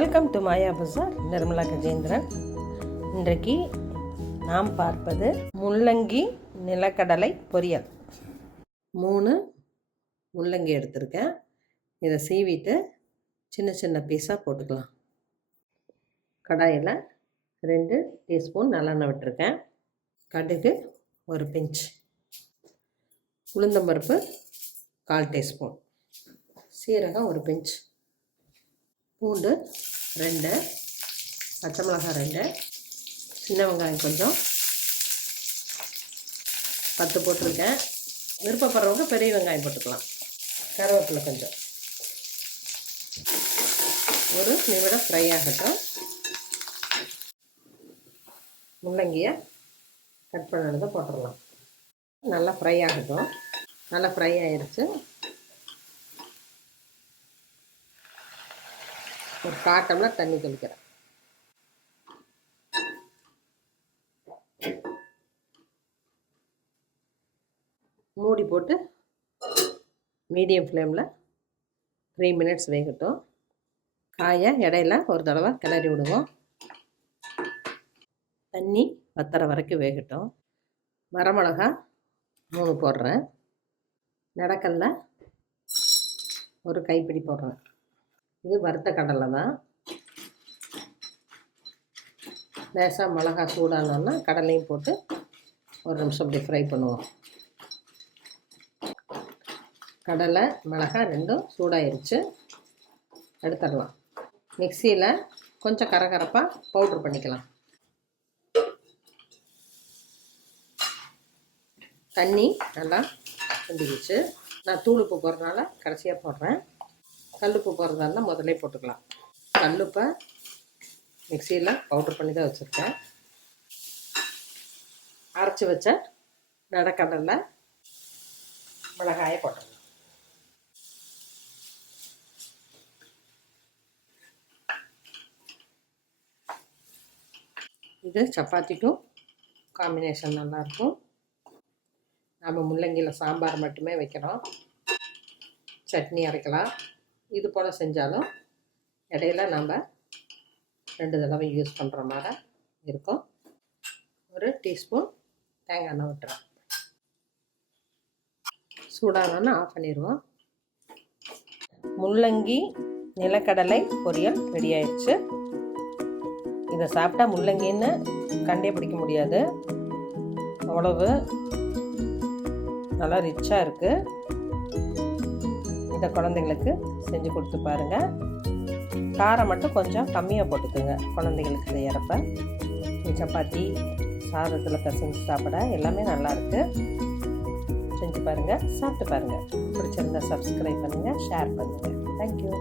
Welcome to மாயா பஜார். நிர்மலா கஜேந்திரன். இன்றைக்கு நாம் பார்ப்பது முள்ளங்கி நிலக்கடலை பொரியல். 3 முள்ளங்கி எடுத்திருக்கேன். இதை சீவிட்டு சின்ன சின்ன பீஸாக போட்டுக்கலாம். கடாயில் 2 டீஸ்பூன் நல்லெண்ணெய் விட்டுருக்கேன். கடுகு 1 பிஞ்ச், உளுந்தம்பருப்பு 1/4 டீஸ்பூன், சீரகம் 1 பிஞ்ச், பூண்டு 2, பச்சை மிளகாய் 2, சின்ன வெங்காயம் கொஞ்சம் 10 போட்டிருக்கேன். விருப்பப்படுறவங்க பெரிய வெங்காயம் போட்டுக்கலாம். கருவேப்பிலை கொஞ்சம். 1 நிமிடம் ஃப்ரை ஆகட்டும். முள்ளங்கியை கட் பண்ணதை போட்டுடலாம். நல்லா ஃப்ரை ஆகட்டும். நல்லா ஃப்ரை ஆயிடுச்சு. ஒரு 1/4 டம்ளர் தண்ணி தெளிக்கிறேன். மூடி போட்டு மீடியம் ஃப்ளேமில் 3 மினிட்ஸ் வேகட்டும். காயை இடையில ஒரு தடவை கிளறி விடுவோம். தண்ணி வத்துற வரைக்கும் வேகட்டும். வரமிளகா 3 போடுறேன். நடக்கல்ல 1 கைப்பிடி போடுறேன். இது வறுத்த கடலை தான். லேசாக மிளகா சூடானோன்னா கடலையும் போட்டு 1 நிமிஷம் அப்படி ஃப்ரை பண்ணுவோம். கடலை மிளகா 2 சூடாயிருச்சு. எடுத்துடலாம். மிக்சியில் கொஞ்சம் கரகரப்பாக பவுட்ரு பண்ணிக்கலாம். தண்ணி நல்லா வெந்துக்கிச்சு. நான் தூள் உப்பு போடுறதுனால கடைசியாக போடுறேன். கல்லுப்பு போடுறதால முதல்ல போட்டுக்கலாம். கல்லுப்பை மிக்சியில் பவுட்ரு பண்ணி தான் வச்சுருக்கேன். அரைச்சி வச்ச நடக்கடலை மிளகாயை போட்டுடலாம். இது சப்பாத்திக்கும் காம்பினேஷன் நல்லாயிருக்கும். நம்ம முள்ளங்கியில் சாம்பார் மட்டுமே வைக்கிறோம். சட்னி அரைக்கலாம். இது போல் செஞ்சாலும் இடையில நம்ம 2 தடவை யூஸ் பண்ணுற மாதிரி இருக்கும். 1 டீஸ்பூன் தேங்காய் எண்ணெய் விட்டுறோம். சூடானோன்னு ஆஃப் பண்ணிடுவோம். முள்ளங்கி நிலக்கடலை பொரியல் ரெடி ஆயிடுச்சு. இதை சாப்பிட்டா முள்ளங்கின்னு கண்டே பிடிக்க முடியாது. அவ்வளவு நல்லா ரிச்சாக இருக்குது. இதை குழந்தைங்களுக்கு செஞ்சு கொடுத்து பாருங்கள். காரம் மட்டும் கொஞ்சம் கம்மியாக போட்டுக்குங்க குழந்தைங்களுக்கு செய்யறப்ப. சப்பாத்தி சாதத்தில் பிசைஞ்சு சாப்பிட எல்லாமே நல்லாயிருக்கு. செஞ்சு பாருங்கள், சாப்பிட்டு பாருங்கள். பிடிச்சிருந்தா சப்ஸ்கிரைப் பண்ணுங்கள், ஷேர் பண்ணுங்கள். தேங்க்யூ.